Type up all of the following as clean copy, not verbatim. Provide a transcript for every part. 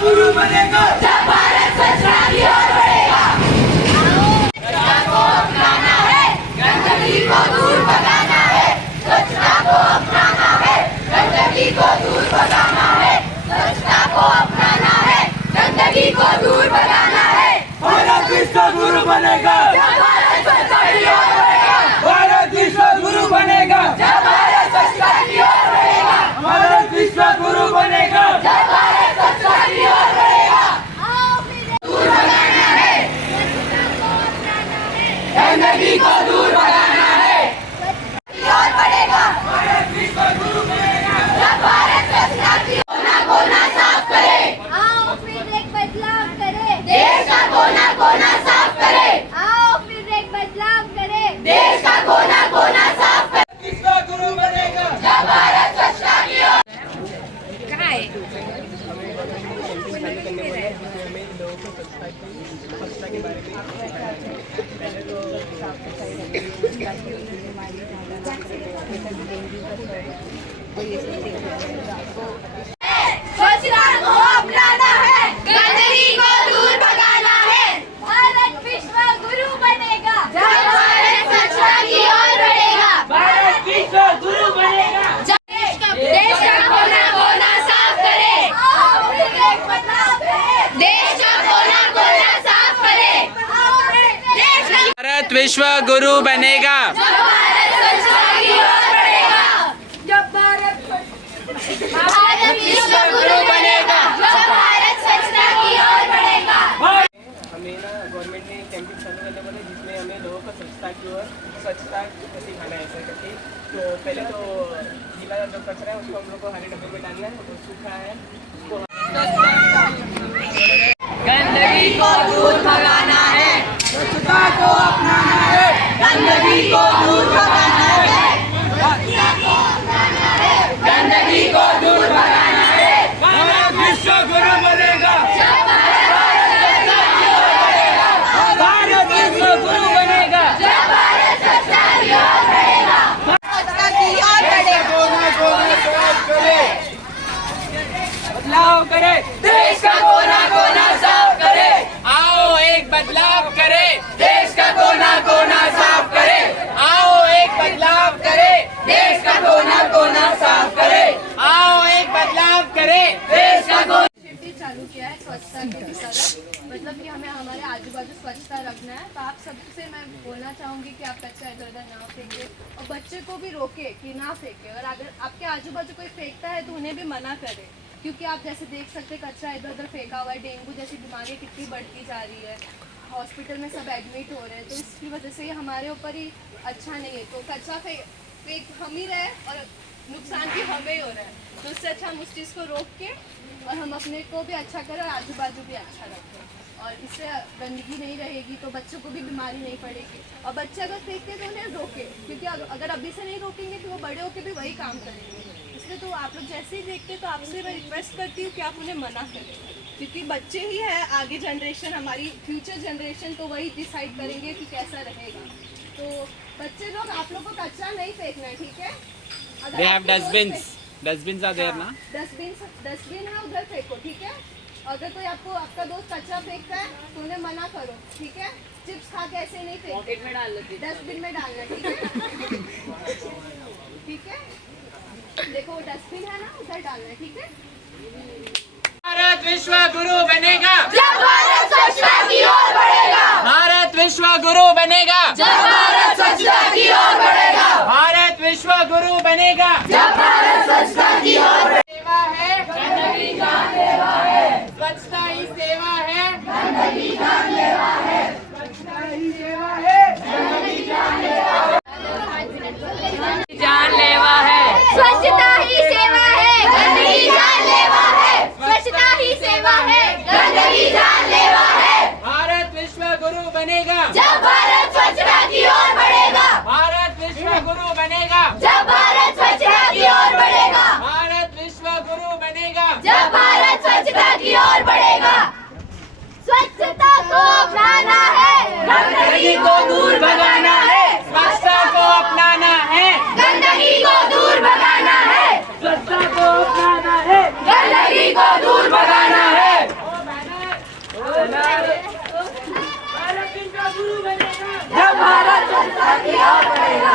गुरु बनेगा जब भारत स्वच्छता की ओर बढ़ेगा। स्वच्छता को अपनाना है, गंदगी को दूर भगाना है। स्वच्छता को अपनाना है, गंदगी को दूर भगाना है। स्वच्छता को अपनाना है, गंदगी को दूर भगाना है। भारत विश्व गुरु बनेगा जब भारत स्वच्छता की ओर बढ़ेगा। भारत विश्व गुरु बनेगा जब भारत स्वच्छता की ओर बढ़ेगा। भारत विश्व गुरु बनेगा जब भारत स्वच्छता की ओर बढ़ेगा। दूर भगाना है, गंदगी को दूर भगाना है। की ओर बढ़ेगा। भारत विश्व गुरु बनेगा जब भारत स्वच्छता की कोना कोना साफ करे। आओ फिर एक बदलाव करे। देश का कोना कोना साफ करे। आओ फिर एक बदलाव करे। देश का कोना कोना साफ करे। विश्व गुरु बनेगा जब भारत स्वच्छता की ओर स्वच्छता को अपनाना है, गंदगी को दूर भगाना है। भारत विश्व गुरु बनेगा। जब भारत स्वच्छता की ओर बढ़ेगा। भारत विश्व गुरु बनेगा देश का कोना कोना साफ करे। आओ फिर एक बदलाव करे। देश का कोना कोना साफ करे। देश का भारत विश्व गुरु बनेगा जब भारत स्वच्छता की ओर बढ़ेगा। जब भारत भारत विश्व गुरु बनेगा। जब भारत स्वच्छता की ओर बढ़ेगा। हमें ना गवर्नमेंट ने कैंपिंग चालू करने वाले जिसमें हमें लोगों को स्वच्छता की ओर स्वच्छता सिखाना है ऐसा करके। तो पहले तो गीला जो कचरा है उसको हम लोग को हरे डब्बे में डालना है और सूखा है उसको गंदगी को दूर भगाना है। स्वच्छता को अपनाना है गंदगी को दूर भगाना है। गंदगी को दूर भगाना है। भारत विश्व गुरु बनेगा जब भारत स्वच्छता की ओर बढ़ेगा। भारत विश्व गुरु बनेगा जब भारत स्वच्छता की ओर बढ़ेगा। स्वच्छता की ओर बढ़ेगा। कोना कोना साफ करे बदलाव करे देश का कोना कोना साफ करे। आओ एक बदलाव करे देश का कोना कोना साफ करे। आओ एक बदलाव करे देश का कोना कोना साफ करे। आओ एक बदलाव करे देश का कोना इनिशिएटिव चालू किया है स्वच्छता की तरफ। मतलब कि हमें हमारे आजू बाजू स्वच्छता रखना है। तो आप सबसे मैं बोलना चाहूँगी कि आप कचरा इधर उधर ना फेंके और बच्चे को भी रोके कि ना फेंके। और अगर आपके आजू बाजू कोई फेंकता है तो उन्हें भी मना करें, क्योंकि आप जैसे देख सकते हैं कचरा इधर उधर फेंका हुआ है। डेंगू जैसी बीमारियाँ कितनी बढ़ती जा रही है, हॉस्पिटल में सब एडमिट हो रहे हैं। तो इसकी वजह से ये हमारे ऊपर ही अच्छा नहीं है। तो कचरा फेंक हम ही रहे और नुकसान भी हमें ही हो रहा है। तो उससे अच्छा हम उस चीज़ को रोक के और हम अपने को भी अच्छा करें और आजू बाजू भी अच्छा रखें। और इससे गंदगी नहीं रहेगी तो बच्चों को भी बीमारी नहीं पड़ेगी। और बच्चे अगर फेंकते तो उन्हें रोके, क्योंकि अगर अभी से नहीं रोकेंगे तो वो बड़े होकर भी वही काम करेंगे। इसलिए तो आप लोग जैसे ही देखते तो आपसे मैं रिक्वेस्ट करती हूँ कि आप उन्हें मना करें, क्योंकि बच्चे ही है आगे जनरेशन, हमारी फ्यूचर जनरेशन, तो वही डिसाइड करेंगे कि कैसा रहेगा। तो बच्चे लोग आप लोग को कचरा नहीं फेंकना है, ठीक है? They have dustbins are there ना डस्टबिन है, उधर फेंको, ठीक है? अगर कोई आपका दोस्त कचरा फेंकता है तो उन्हें मना करो, ठीक है? चिप्स खा के ऐसे नहीं फेंको, पॉकेट में डाल लो, डस्टबिन में डालना, ठीक है? ठीक है? देखो डस्टबिन है ना, उधर डालना है, ठीक है? भारत विश्व गुरु बनेगा जब भारत स्वच्छता की ओर बढ़ेगा। भारत विश्व गुरु बनेगा जब भारत स्वच्छता की ओर बढ़ेगा। भारत विश्व गुरु बनेगा जब भारत स्वच्छता की ओर सेवा है गंदगी जानलेवा है। स्वच्छता ही सेवा है गंदगी जानलेवा है। स्वच्छता ही सेवा है जानलेवा है। स्वच्छता ही सेवा है, गंदगी जानलेवा है। स्वच्छता ही सेवा है। गंदगी जानलेवा है। भारत विश्व गुरु बनेगा जब भारत स्वच्छता की ओर बढ़ेगा। भारत विश्व गुरु बनेगा जब भारत स्वच्छता की ओर बढ़ेगा। भारत विश्व गुरु बनेगा जब भारत स्वच्छता की ओर बढ़ेगा। स्वच्छता को अपनाना है, गंदगी को दूर भगाना है। स्वच्छता को अपनाना है गंदगी को दूर भगाना है। स्वच्छता को अपनाना है गंदगी को दूर भगाना है। जब भारत स्वच्छता की ओर बढ़ेगा,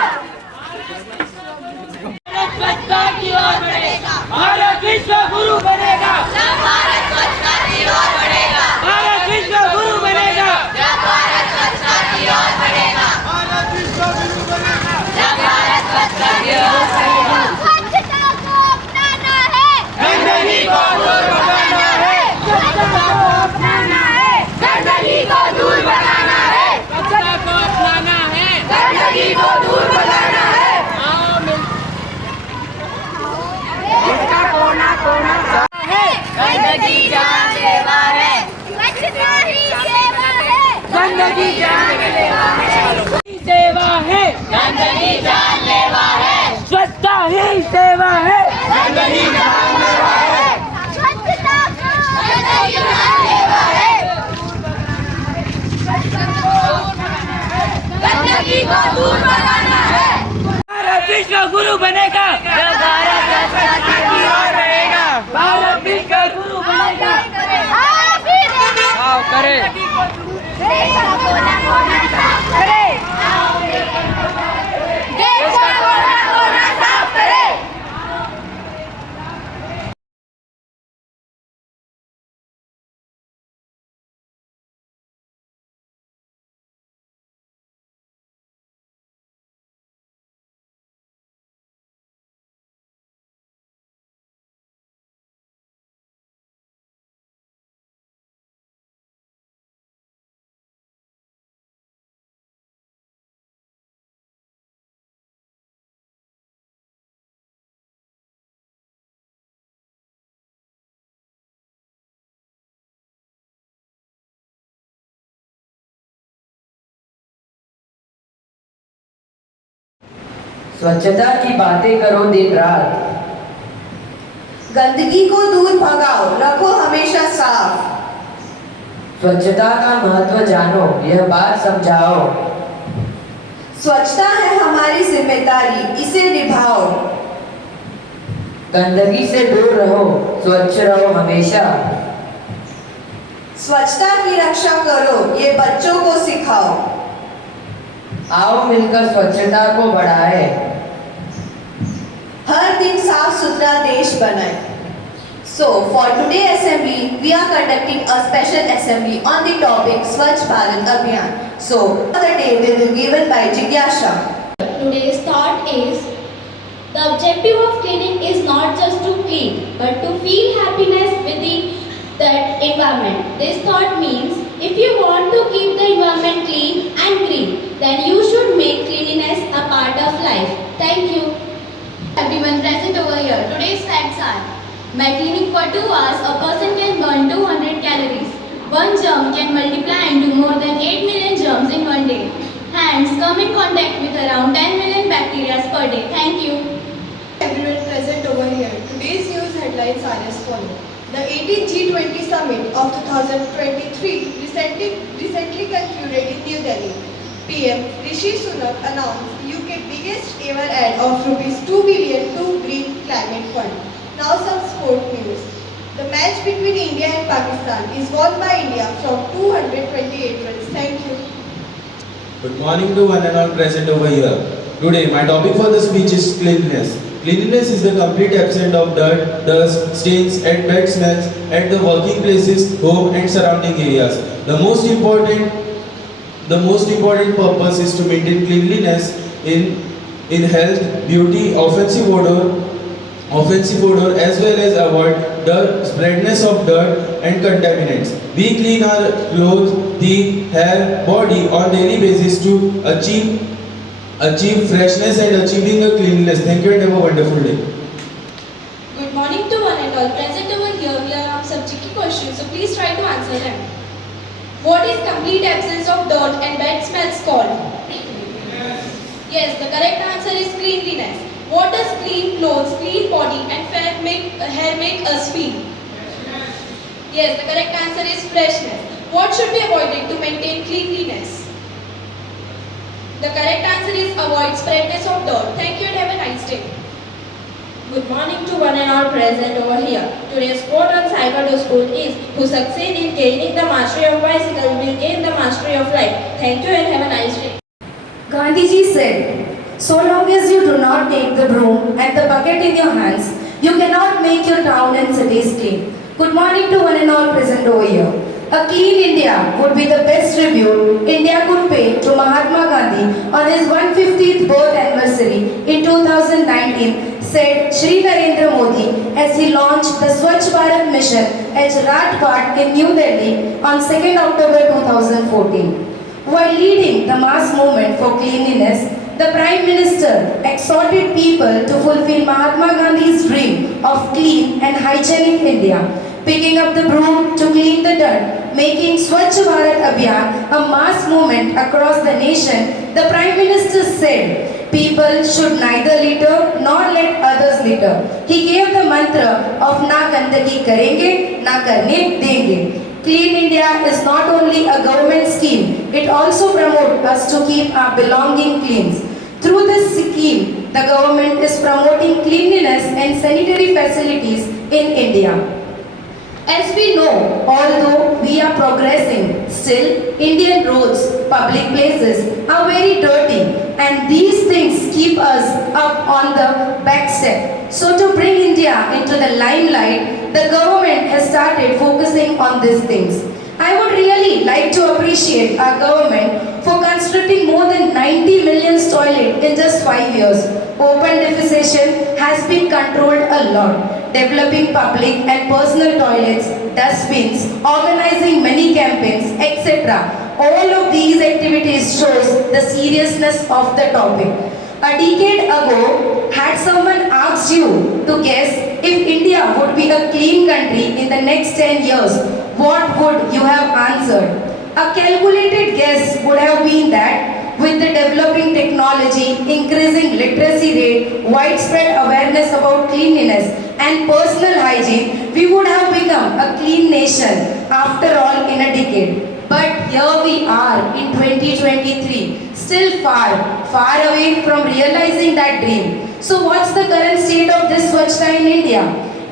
स्वच्छता की ओर बढ़ेगा, भारत विश्व गुरु बनेगा, जब भारत स्वच्छता की ओर बढ़ेगा, भारत विश्व गुरु बनेगा, जब भारत स्वच्छता की ओर बढ़ेगा, भारत विश्व गुरु बनेगा, जब भारत स्वच्छता की ओर बढ़ेगा। स्वच्छता को अपनाना है, गंदगी को दूर भगाना है, स्वच्छता को अपनाना है, गंदगी को दूर भगाना है, स्वच्छता को अपनाना है, गंदगी को दूर भगाना है। आओ मिल इसका कोना कोना साफ है, गंदगी जानलेवा है, स्वच्छता ही सेवा है, गंदगी जानलेवा है, सेवा है, गंदगी जानलेवा है, स्वच्छता ही सेवा है, गंदगी जानलेवा है, स्वच्छता गंदगी जानलेवा है, गंदगी को दूर भगाना है। भारत विश्व गुरु बनेगा, जब भारत स्वच्छता की ओर बढ़ेगा, भारत विश्व गुरु बनेगा, आप ही देश आओ करे, का कोना कोना साफ करे, देश का कोना कोना साफ करे। स्वच्छता की बातें करो दिन रात, गंदगी को दूर भगाओ, रखो हमेशा साफ। स्वच्छता का महत्व जानो, यह बात समझाओ। स्वच्छता है हमारी जिम्मेदारी, इसे निभाओ। गंदगी से दूर रहो, स्वच्छ रहो हमेशा। स्वच्छता की रक्षा करो, ये बच्चों को सिखाओ। आओ मिलकर स्वच्छता को बढ़ाए, हर दिन साफ सुथरा देश बनाए। So, for today assembly, we are conducting a special assembly on the topic Swachh Bharat Abhiyan. So, the day will be given by Jigyasha. Today's thought is the objective of cleaning is not just to clean but to feel happiness within that environment. This thought means if you want to keep the environment clean and green, then you should make cleanliness a part of life. Thank you. Everyone present over here. Today's facts are: by cleaning for 2 hours, a person can burn 200 calories. One germ can multiply into more than 8 million germs in one day. Hands come in contact with around 10 million bacteria per day. Thank you. Everyone present over here. Today's news headlines are as follows. The 18th G20 Summit of 2023 recently concluded in New Delhi. PM Rishi Sunak announced UK's biggest ever add of rupees 2 billion to Green Climate Fund. Now some sport news. The match between India and Pakistan is won by India from 228 runs. Thank you. Good morning to one and all present over here. Today, my topic for the speech is cleanliness. Cleanliness is the complete absence of dirt, dust, stains, and bad smells at the working places, home, and surrounding areas. The most important purpose is to maintain cleanliness in health, beauty, offensive odor, as well as avoid the spreadness of dirt and contaminants. We clean our clothes, teeth, hair, body on daily basis to achieve freshness and achieving a cleanliness. Thank you and have a wonderful day. Good morning to one and all present over here. We have some tricky questions, so please try to answer them. What is complete absence of dirt and bad smells called? Yes, the correct answer is cleanliness. What does clean clothes, clean body and hair make us feel? Yes, the correct answer is freshness. What should be avoided to maintain cleanliness? The correct answer is avoid spreadness of dirt. Thank you and have a nice day. Good morning to one and all present over here. Today's quote on Cycle to School is, who succeed in gaining the mastery of bicycle will gain the mastery of life. Thank you and have a nice day. Gandhiji said, so long as you do not take the broom and the bucket in your hands, you cannot make your town and cities clean. Good morning to one and all present over here. A clean India would be the best tribute India could pay to Mahatma Gandhi on his 150th birth anniversary in 2019, said Shri Narendra Modi as he launched the Swachh Bharat mission at Rajghat in New Delhi on 2nd October 2014. While leading the mass movement for cleanliness, the Prime Minister exhorted people to fulfill Mahatma Gandhi's dream of clean and hygienic India, picking up the broom to clean the dirt, making Swachh Bharat Abhiyan a mass movement across the nation. The Prime Minister said, people should neither litter nor let others litter. He gave the mantra of na gandagi karenge, na karne denge. Clean India is not only a government scheme, it also promotes us to keep our belonging clean. Through this scheme, the government is promoting cleanliness and sanitary facilities in India. As we know, although we are progressing, still Indian roads, public places are very dirty, and these things keep us up on the back step. So to bring India into the limelight, the government has started focusing on these things. I would really like to appreciate our government for constructing more than 90 million toilets in just 5 years. Open defecation has been controlled a lot. Developing public and personal toilets, dustbins, organizing many campaigns, etc. All of these activities shows the seriousness of the topic. A decade ago, had someone asked you to guess if India would be a clean country in the next 10 years, what would you have answered? A calculated guess would have been that with the developing technology, increasing literacy rate, widespread awareness about cleanliness and personal hygiene, we would have become a clean nation after all in a decade. But here we are in 2023, still far away from realizing that dream. So what's the current state of this Swachhta in India?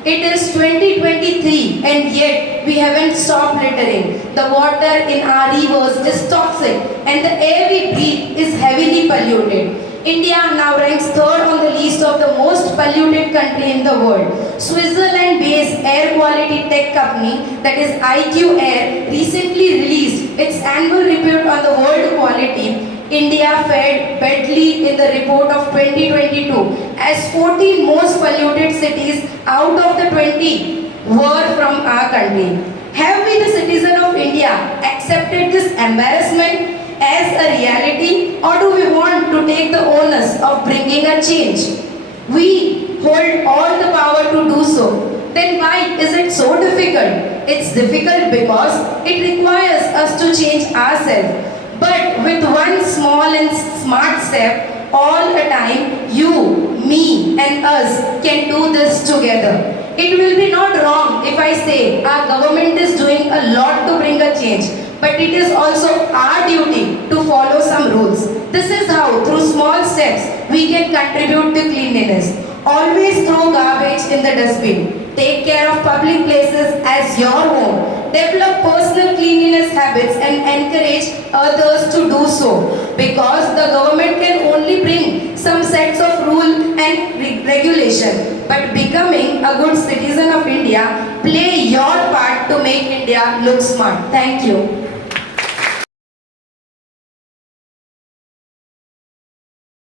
It is 2023 and yet we haven't stopped littering. The water in our rivers is toxic and the air we breathe is heavily polluted. India now ranks third on the list of the most polluted country in the world. Switzerland-based air quality tech company, that is IQ Air, recently released its annual report on the world quality. India fared badly in the report of 2022 as 14 most polluted cities out of the 20 were from our country. Have we, the citizen of India, accepted this embarrassment as a reality, or do we want to take the onus of bringing a change? We hold all the power to do so. Then why is it so difficult? It's difficult because it requires us to change ourselves. But with one small and smart step, all the time, you, me and us can do this together. It will be not wrong if I say our government is doing a lot to bring a change, but it is also our duty to follow some rules. This is how, through small steps, we can contribute to cleanliness. Always throw garbage in the dustbin. Take care of public places as your home. Develop personal cleanliness habits and encourage others to do so. Because the government can only bring some sets of rule and regulation. But becoming a good citizen of India, play your part to make India look smart. Thank you.